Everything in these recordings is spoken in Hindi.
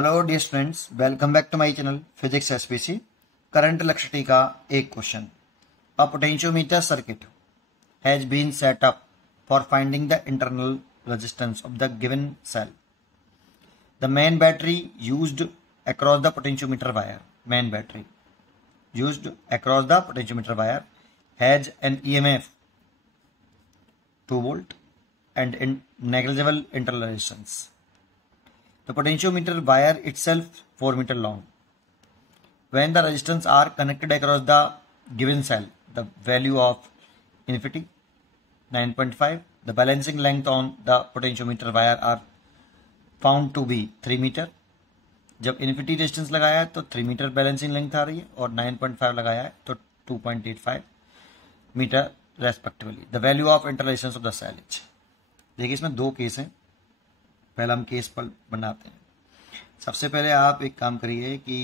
Hello dear students, welcome back to my channel physics SPC. Current electricity का एक question. A potentiometer circuit has been set up for finding the internal resistance of the given cell. The main battery used across the potentiometer wire has an EMF 2 volt and in negligible internal resistance. The potentiometer wire itself 4 meter long. When the resistance are connected across the given cell, the value of infinity 9.5. The balancing length on the potentiometer wire are found to be 3 meter. जब इन्फिनिटी रेजिस्टेंस लगाया है तो 3 मीटर बैलेंसिंग लेंथ आ रही है और 9.5 लगाया है तो 2.85 metre respectively. The value of inter resistance of the cell is. देखिए इसमें दो केस हैं, पहला हम केस पर बनाते हैं। सबसे पहले आप एक काम करिए कि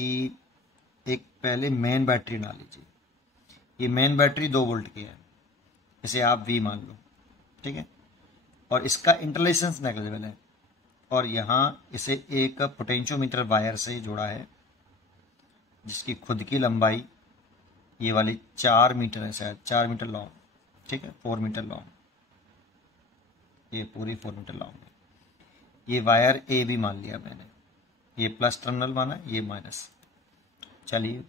एक पहले मेन बैटरी बना लीजिए। ये मेन बैटरी 2 वोल्ट की है, इसे आप V मान लो, ठीक है। और इसका इंटरलेशंस नेग्लिजिबल है और यहाँ इसे एक पोटेंशियोमीटर वायर से जोड़ा है जिसकी खुद की लंबाई ये वाली 4 मीटर है, शायद 4 मीटर लॉन्ग, ठीक है, 4 मीटर लॉन्ग, ये पूरी 4 मीटर लॉन्ग है। ये वायर ए भी मान लिया मैंने, ये प्लस टर्मिनल माना, ये माइनस। चलिए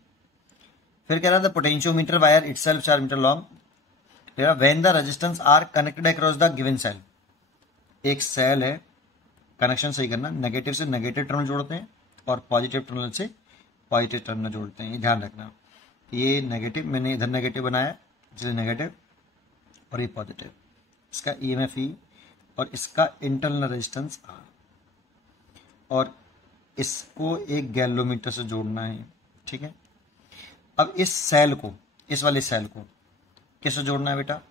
फिर कह रहा था potentiometer wire itself 4 metre long. When the resistance are connected across the given cell. एक सेल है, कनेक्शन सही करना, नेगेटिव से नेगेटिव टर्मिनल जोड़ते हैं और पॉजिटिव टर्मिनल से पॉजिटिव टर्मिनल जोड़ते हैं, ये ध्यान रखना। ये नेगेटिव, मैंने इधर नेगेटिव बनाया इसलिए नेगेटिव और ये पॉजिटिव। इसका ईएमएफ ई और इसका इंटरनल रेजिस्टेंस आर, और इसको एक गैलोमीटर से जोड़ना है, ठीक है। अब इस सेल को, इस वाले सेल को किससे जोड़ना है बेटा?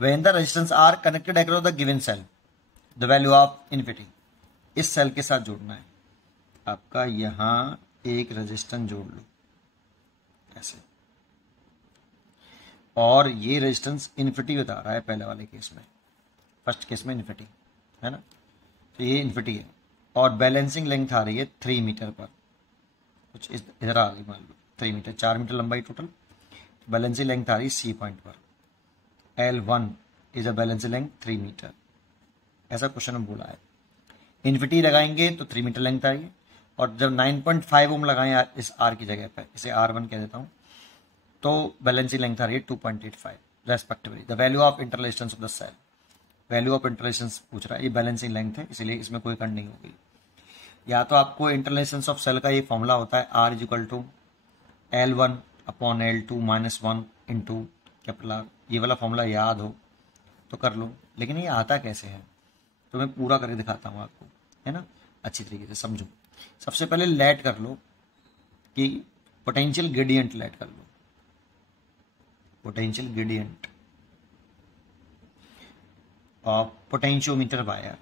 When the resistance are connected across the given cell, the value of infinity, इस सेल के साथ जोड़ना है। आपका यहां एक रेजिस्टेंस जोड़ लो ऐसे, और ये रेजिस्टेंस इन्फिनिटी बता रहा है पहले वाले केस में, फर्स्ट केस में इन्फिनिटी है ना, तो ये इन्फिनिटी है और बैलेंसिंग लेंथ आ रही है 3 मीटर पर, कुछ इधर आ रही, मान लो 3 मीटर, 4 मीटर लंबाई टोटल। बैलेंसिंग लेंथ आ रही है सी पॉइंट पर, L1 is a balancing length 3 metre, ऐसा क्वेश्चन में बोला है। इन्फिनिटी लगाएंगे तो 3 मीटर लेंथ आएगी, और जब 9.5 ओम लगाएं इस R की जगह पर, इसे R1 कह देता हूँ, तो बैलेंसिंग लेंथ आ रही है 2.85 रेस्पेक्टिवली। The value of inter resistance of the cell, value of inter resistance पूछ रहा है, ये बैलेंसिंग लेंथ है इसलिए इसमें कोई कंड नहीं होगी। या तो आपको इंटर रेजिस्टेंस ऑफ सेल का ये फॉर्मूला होता है R is equal to L1 upon L2 minus 1 into capital R। ये वाला फॉर्मूला याद हो तो कर लो, लेकिन ये आता कैसे है तो मैं पूरा करके दिखाता हूँ आपको, है ना, अच्छी तरीके से समझो। सबसे पहले लेट कर लो कि पोटेंशियल ग्रेडियंट लेट कर लो, potential gradient of potentiometer wire,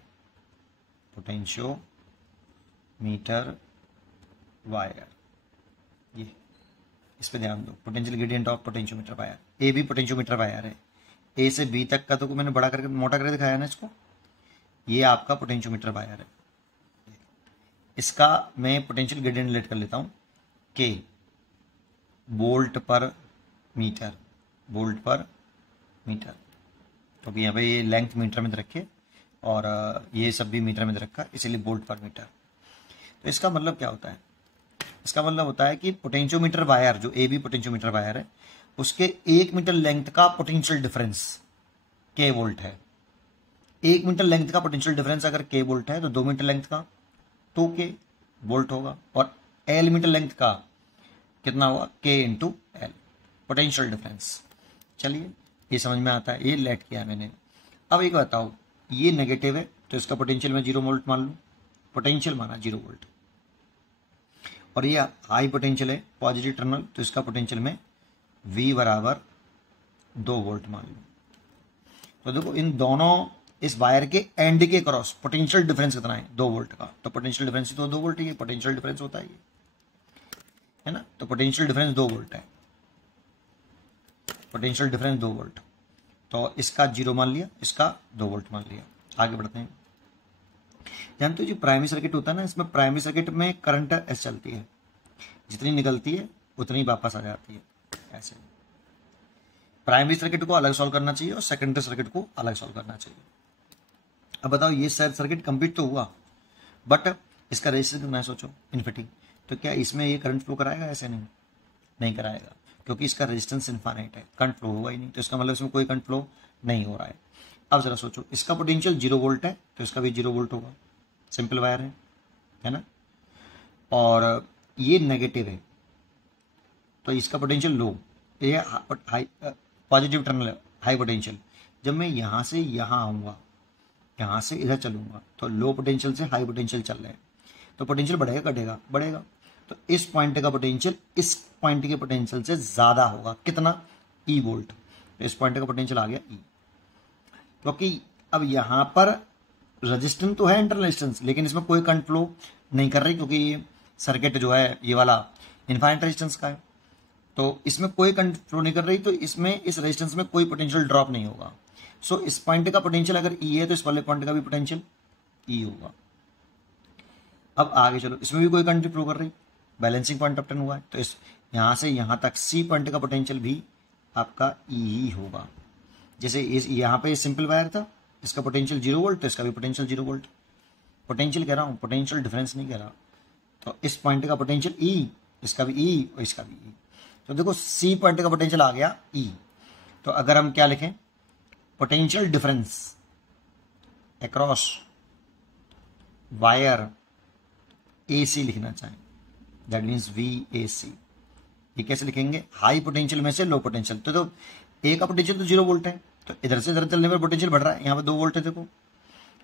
potentiometer wire, ये इस पे ध्यान दो। Potential gradient of potentiometer wire, a भी पोटेंशियोमीटर वायर है, ए से बी तक का तो मैंने बड़ा करके मोटा करके दिखाया ना इसको। ये आपका पोटेंशियोमीटर वायर है, इसका मैं पोटेंशियल ग्रेडियंट लेट कर लेता हूं के वोल्ट पर मीटर, वोल्ट पर मीटर, क्योंकि यहाँ पे ये लेंथ मीटर में रखे और ये सब भी मीटर में रखा, इसीलिए वोल्ट पर मीटर। तो इसका मतलब क्या होता है? इसका मतलब होता है कि पोटेंशियोमीटर वायर, जो ए बी पोटेंशियोमीटर वायर है, उसके 1 मीटर लेंथ का पोटेंशियल डिफरेंस के वोल्ट है। 1 मीटर लेंथ का पोटेंशियल डिफरेंस अगर के वोल्ट है तो 2 मीटर लेंथ का 2k वोल्ट होगा, और L मीटर लेंथ का कितना होगा? k into L, potential difference. चलिए ये समझ में आता है, ये लेट किया मैंने। अब एक बताओ, ये नेगेटिव है तो इसका पोटेंशियल में 0 वोल्ट मान लूं, पोटेंशियल माना 0 वोल्ट, और ये हाई पोटेंशियल है पॉजिटिव टर्मिनल, तो इसका पोटेंशियल में V बराबर 2 वोल्ट मान लूं। तो देखो इन दोनों, इस वायर के एंड के क्रॉस पोटेंशियल डिफरेंस कितना है? 2 वोल्ट का, तो पोटेंशियल डिफरेंस तो 2 वोल्ट ही है, पोटेंशियल डिफरेंस होता है ना, तो पोटेंशियल डिफरेंस 2 वोल्ट है, पोटेंशियल डिफरेंस 2 वोल्ट, तो इसका 0 मान लिया, इसका 2 वोल्ट मान लिया। आगे बढ़ते हैं। जानते हो जो प्राइमरी सर्किट होता है ना, इसमें प्राइमरी सर्किट में करंट ऐसे चलती है, जितनी निकलती है उतनी वापस आ जाती है ऐसे। प्राइमरी सर्किट को अलग सॉल्व करना चाहिए और सेकेंडरी सर्किट को अलग सॉल्व करना चाहिए। अब बताओ ये सर्किट कंप्लीट तो हुआ, बट इसका रेजिस्टेंस कितना है सोचो, इन्फिनिटी। तो क्या इसमें ये करंट फ्लो कराएगा? ऐसे नहीं कराएगा, क्योंकि इसका रेजिस्टेंस इनफाइनाइट है, करंट फ्लो होगा ही नहीं। तो इसका मतलब इसमें कोई करंट फ्लो नहीं हो रहा है। अब जरा सोचो, इसका पोटेंशियल 0 वोल्ट है तो इसका भी 0 वोल्ट होगा, सिंपल वायर है ना। और ये नेगेटिव है तो इसका पोटेंशियल लो, ये high positive terminal high potential. जब मैं यहाँ से यहाँ आऊँगा, यहाँ से इधर चलूँगा, तो लो पोटेंशियल से हाई पोटेंशियल चल रहे हैं, तो पोटेंशियल बढ़ेगा घटेगा? बढ़ेगा। तो इस पॉइंट का पोटेंशियल इस पॉइंट के पोटेंशियल से ज़्यादा होगा, कितना? ई वोल्ट। तो इस पॉइंट का पोटेंशियल आ गया ई, क्योंकि अब यहाँ पर रेजिस्टेंस तो है, इंटरनल रेजिस्टेंस, लेकिन इसमें कोई करंट फ्लो नहीं कर रही, क्योंकि ये सर्किट जो है ये वाला इनफाइनाइट रेजिस्टेंस का है, तो इसमें कोई करंट फ्लो नहीं कर रही, तो इसमें इस रेजिस्टेंस में कोई पोटेंशियल ड्रॉप नहीं होगा। सो इस पॉइंट का पोटेंशियल अगर ई है तो इस वाले पॉइंट का भी पोटेंशियल ई होगा। अब आगे चलो, इसमें भी कोई करंट फ्लो कर रही, बैलेंसिंग पॉइंट ऑफ टर्न हुआ है, तो इस यहाँ से यहाँ तक सी पॉइंट का पोटेंशियल भी आपका ई ही होगा। जैसे इस यहाँ पे सिंपल वायर था, इसका पोटेंशियल 0 वोल्ट, तो इसका भी पोटेंशियल 0 वोल्ट। पोटेंशियल कह रहा हूँ, पोटेंशियल डिफरेंस नहीं कह रहा। तो इस पॉइंट का पोटेंशियल ई, इसका भी ई और इसका भी ई। तो देखो सी पॉइंट का पोटेंशियल आ गया ई। तो अगर हम क्या लिखें, पोटेंशियल डिफरेंस अक्रॉस वायर ए सी लिखना चाहें, दैट मीन्स वी ए सी। ये कैसे लिखेंगे? हाई पोटेंशियल में से लो पोटेंशियल। तो ए का पोटेंशियल तो 0 वोल्ट है, तो इधर से इधर चलने पर पोटेंशियल बढ़ रहा है, यहाँ पे 2 वोल्ट है देखो,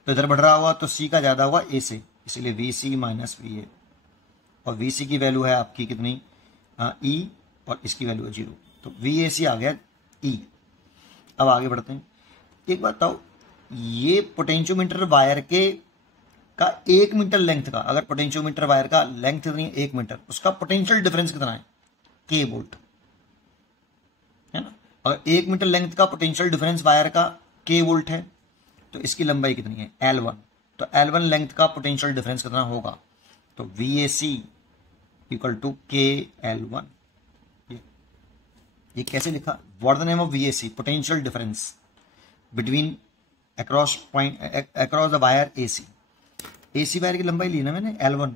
तो इधर बढ़ रहा हुआ तो सी का ज्यादा हुआ ए से, इसलिए V C minus V A. और वी सी की वैल्यू है आपकी कितनी? ई, और इसकी वैल्यू है 0, तो वी ए सी आ गया ई। अब आगे बढ़ते हैं। एक बात बताओ, ये पोटेंशियोमीटर वायर के का 1 मीटर लेंथ का, अगर पोटेंशियोमीटर वायर का लेंथ कितनी है? 1 मीटर, उसका पोटेंशियल डिफरेंस कितना है? के वोल्ट, है ना। अगर 1 मीटर लेंथ का पोटेंशियल डिफरेंस वायर का के वोल्ट है, तो इसकी लंबाई कितनी है? L1। तो L1 लेंथ का पोटेंशियल डिफरेंस कितना होगा? तो VAC इक्वल टू KL1। ये कैसे लिखा? What the name of VAC? Potential difference between across the wire AC। AC wire की लंबाई ली ना मैंने, L1।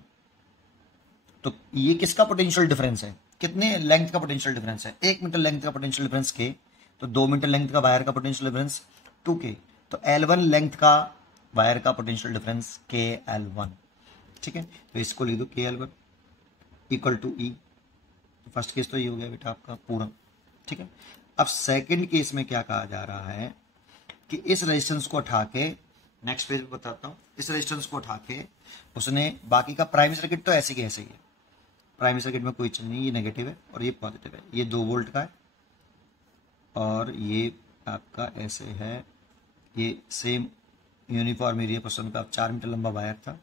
तो ये किसका पोटेंशियल डिफरेंस है? कितने लेंथ का पोटेंशियल डिफरेंस है? 1 मीटर लेंथ का पोटेंशियल डिफरेंस K, तो 2 मीटर लेंथ का वायर का पोटेंशियल डिफरेंस 2K। तो L1 लेंथ का वायर का पोटेंशियल डिफरेंस KL1, ठीक है। तो इसको लिख दो KL1 इक्वल टू E। तो फर्स्ट केस तो ये हो गया बेटा आपका पूरा, ठीक है। अब सेकंड केस में क्या कहा जा रहा है कि इस रेजिस्टेंस को उठा के, नेक्स्ट पेज पे बताता हूँ, इस रेजिस्टेंस को उठा के उसने बाकी का प्राइमरी सर्किट तो ऐसे ही है, प्राइमरी सर्किट में कोई चीज नहीं, ये नेगेटिव है और ये पॉजिटिव है, ये 2 वोल्ट का है और ये आपका ऐसे है, ये सेम यूनिफॉर्म एरिया पर्सन का 4 मीटर लंबा वायर था,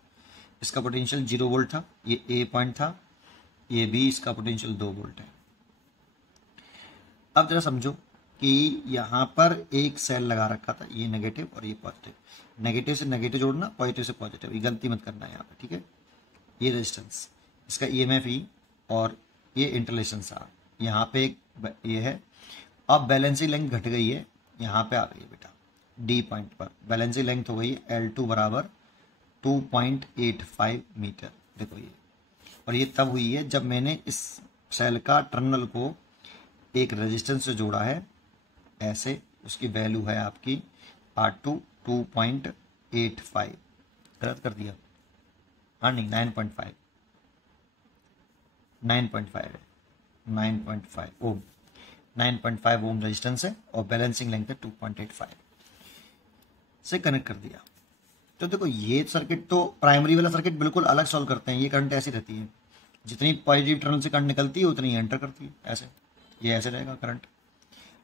इसका पोटेंशियल 0 वोल्ट था, ये ए पॉइंट था, ये भी इसका पोटेंशियल 2 वोल्ट है। अब जरा समझो कि यहाँ पर एक सेल लगा रखा था, ये नेगेटिव और ये पॉजिटिव, नेगेटिव से नेगेटिव जोड़ना, पॉजिटिव से पॉजिटिव, ये गलती मत करना है यहाँ पे, ठीक है। ये रेजिस्टेंस, इसका EMF E और ये इंटरलेशंस आर, यहाँ पे एक ये है। अब बैलेंसिंग लेंथ घट गई है, यहाँ पे आ गई है बेटा डी पॉइंट पर, बैलेंसिंग लेंथ हो गई है L2 बराबर 2.85 मीटर, देखो ये। और ये तब हुई है जब मैंने इस सेल का टर्मिनल को एक रेजिस्टेंस से जोड़ा है ऐसे, उसकी वैल्यू है आपकी R2 2.85, गलत कर दिया, हाँ नहीं 9.5 है, 9.5 ओम, 9.5 ओम रेजिस्टेंस है और बैलेंसिंग लेंथ है 2.85 से कनेक्ट कर दिया। तो देखो ये सर्किट तो प्राइमरी वाला सर्किट बिल्कुल अलग सॉल्व करते हैं, ये करंट ऐसी रहती है, जितनी पॉजिटिव टर्मिनल से करंट निकलती है उतनी एंटर करती है, ऐसे ये ऐसे रहेगा करंट।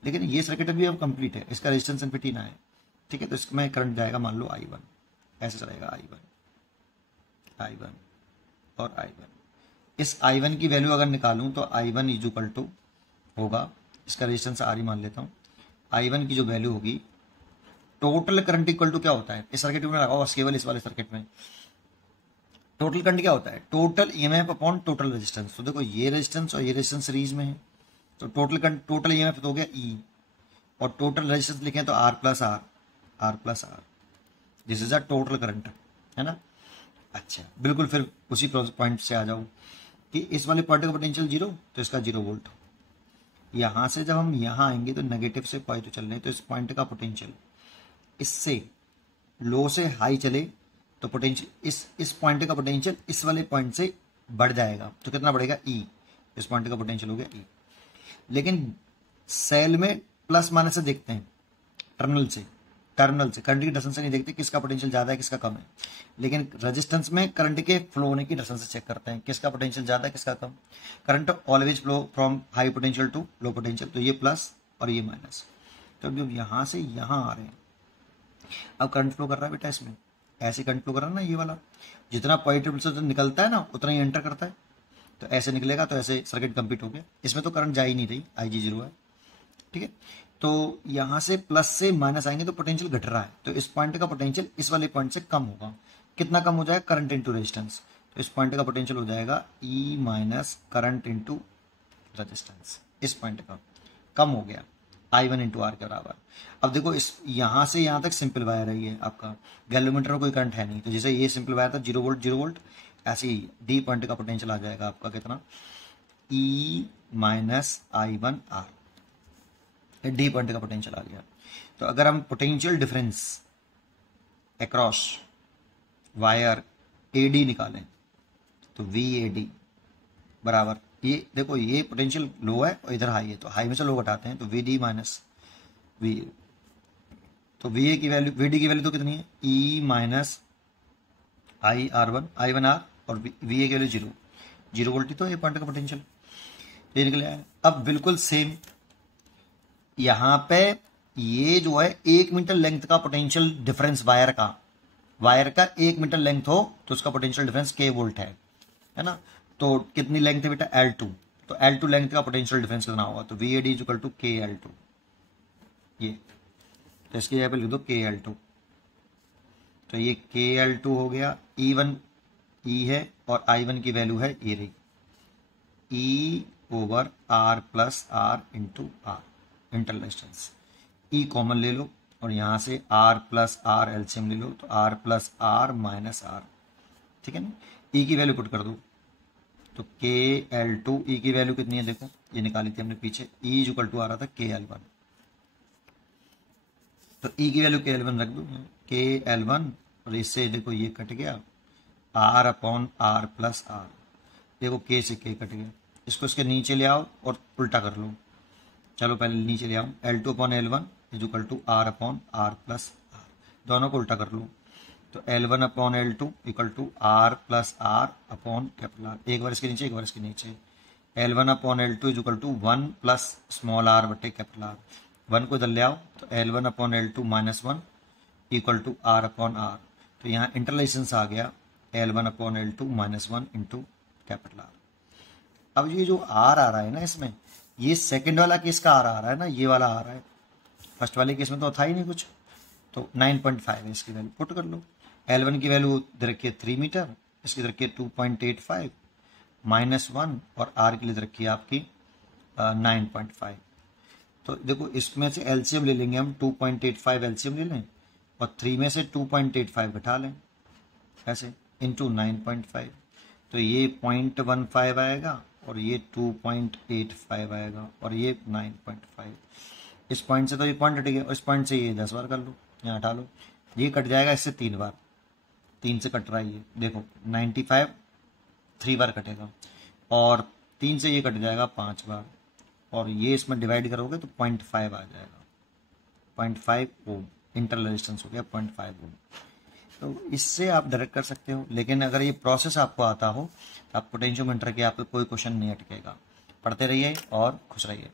लेकिन ये सर्किट अभी अब कंप्लीट है, इसका रेजिस्टेंस इनफिनिटी ना है, ठीक है। तो इसमें करंट जाएगा मान लो I1, ऐसे चलेगा I1 और I1। इस I1 की वैल्यू अगर निकालूं तो I1 इज इक्वल टू होगा, इसका रेजिस्टेंस R ही मान लेता हूं, I1 की जो वैल्यू होगी टोटल करंट इक्वल टू क्या होता है, इस सर्किट में लगाओ केवल इस वाले सर्किट में टोटल करंट क्या होता है, total EMF upon total resistance. तो देखो ये रेजिस्टेंस और ये रेजिस्टेंस सीरीज में है, तो टोटल ईएमएफ तो हो गया ई, और टोटल रेजिस्टेंस लिखें तो R plus R, this is a total current, है ना। अच्छा बिल्कुल, फिर उसी पॉइंट से आ जाओ कि इस वाले पॉइंट का पोटेंशियल 0, तो इसका 0 वोल्ट। यहां से जब हम यहां आएंगे तो नेगेटिव से पॉजिटिव चल रहे हैं, तो इस पॉइंट का पोटेंशियल इससे लो से हाई चले तो पोटेंशियल इस पॉइंट का पोटेंशियल इस वाले पॉइंट से बढ़ जाएगा, तो कितना बढ़ेगा ई, इस पॉइंट का पोटेंशियल हो गया ई। लेकिन सेल में प्लस माइनस से देखते हैं, टर्मिनल से करंट की डायरेक्शन से नहीं देखते किसका पोटेंशियल ज्यादा है किसका कम है, लेकिन रेजिस्टेंस में करंट के फ्लो होने की डायरेक्शन से चेक करते हैं किसका पोटेंशियल ज्यादा है किसका कम। Current always flow from high potential to low potential, तो ये प्लस और ये माइनस। तो जब यहां से यहां आ रहे हैं, अब करंट फ्लो कर रहा है बेटा, इसमें ऐसे करंट फ्लो कर रहा है ना, ये वाला जितना पॉजिटिव से निकलता है ना उतना ही एंटर करता है, तो ऐसे निकलेगा, तो ऐसे सर्किट कंप्लीट हो गया। इसमें तो करंट जा ही नहीं रही, IG 0 है, ठीक है। तो यहां से प्लस से माइनस आएंगे तो पोटेंशियल घट रहा है, तो इस पॉइंट का पोटेंशियल इस वाले पॉइंट से कम होगा। कितना कम हो जाएगा, करंट इंटू रेजिस्टेंस, तो इस पॉइंट का पोटेंशियल हो जाएगा E minus current into resistance, इस पॉइंट का कम हो गया I1 इंटू आर के बराबर। अब देखो इस यहां से यहां तक सिंपल वायर है ये आपका, गैल्वेमीटर में कोई करंट है नहीं, तो जैसे ये सिंपल वायर था 0 वोल्ट, ऐसे ही डी पॉइंट का पोटेंशियल आ जाएगा आपका कितना, E minus I1 R, D point का पोटेंशियल आ गया। तो अगर हम potential difference across wire AD निकालें तो VAD बराबर, ये देखो ये पोटेंशियल लो है और इधर हाई है, तो हाई में से लो घटाते हैं तो VD माइनस V, तो VA की वैल्यू VD की वैल्यू तो कितनी है, E माइनस I1 R, और VA की वैल्यू 0 वोल्ट ही तो ये पॉइंट का पोटेंशियल, ये निकले है। अब बिल्कुल सेम यहां पे ये जो है 1 मीटर लेंथ का पोटेंशियल डिफरेंस वायर का 1 मीटर लेंथ हो तो उसका पोटेंशियल डिफरेंस K वोल्ट है ना। तो कितनी लेंथ है बेटा, L2, तो L2 लेंथ का पोटेंशियल डिफरेंस कितना होगा, तो VAD is equal to KL2, ये तो इसकी जगह पे लिख दो KL2, तो ये KL2 हो गया। E1 E है और I1 की वैल्यू है ये रही, E over R plus R into R, internal resistance. E common ले लो और यहां से R प्लस R एलसीएम ले लो, तो R plus R minus R, ठीक है ना। E की वैल्यू पुट कर दो, तो KL2 E की वैल्यू कितनी है, देखो ये निकाली थी हमने पीछे, E इक्वल टू आ रहा था KL1, तो E की वैल्यू KL1 रख दो, KL1, और इससे देखो ये कट गया R upon R plus R, देखो K से K कट गया, इसको इसके नीचे ले आओ और उल्टा कर लो। चलो पहले नीचे ले आओ, L2 upon L1 is equal to R upon R plus R, दोनों को उल्टा कर लो, तो L1 upon L2 equal to R plus R upon capital R, एक बार इसके नीचे एक बार इसके नीचे, L1 upon L2 is equal to 1 plus small r बटे कैपिटल R, 1 को इधर ले आओ, तो L1 upon L2 minus 1 equal to R upon R, तो यहाँ इंटरलेशंस आ गया L1 upon L2 minus 1 into capital R। अब ये जो R आ रहा है ना इसमें, ये सेकंड वाला केस का R आ रहा है ना, ये वाला आ रहा है, फर्स्ट वाले केस में तो था ही नहीं कुछ, तो 9.5 है इसकी वैल्यू, पुट कर लो। L1 की वैल्यू इधर रखिए 3 मीटर, इसकी रखिए 2.85 माइनस 1, और R के लिए रखिए आपकी 9.5। तो देखो इसमें से एलसीएम ले लेंगे हम, 2.85 एलसीएम ले लें और 3 में से 2.85 घटा लें ऐसे, इंटू 9.5, तो ये 0.15 आएगा और ये 2.85 आएगा और ये 9.5। इस पॉइंट से तो ये पॉइंट हट गया, इस पॉइंट से ये 10 बार कर लो, यहाँ हटा लो, ये कट जाएगा इससे 3 बार, 3 से कट रहा है ये, देखो 95 3 बार कटेगा, और 3 से ये कट जाएगा 5 बार, और ये इसमें डिवाइड करोगे तो 0.5 आ जाएगा, 0.5 ओम इंटरनल रेजिस्टेंस हो गया 0.5 ओम। तो इससे आप डायरेक्ट कर सकते हो, लेकिन अगर ये प्रोसेस आपको आता हो तो आप पोटेंशियोमीटर के आप कोई क्वेश्चन नहीं अटकेगा। पढ़ते रहिए और खुश रहिए।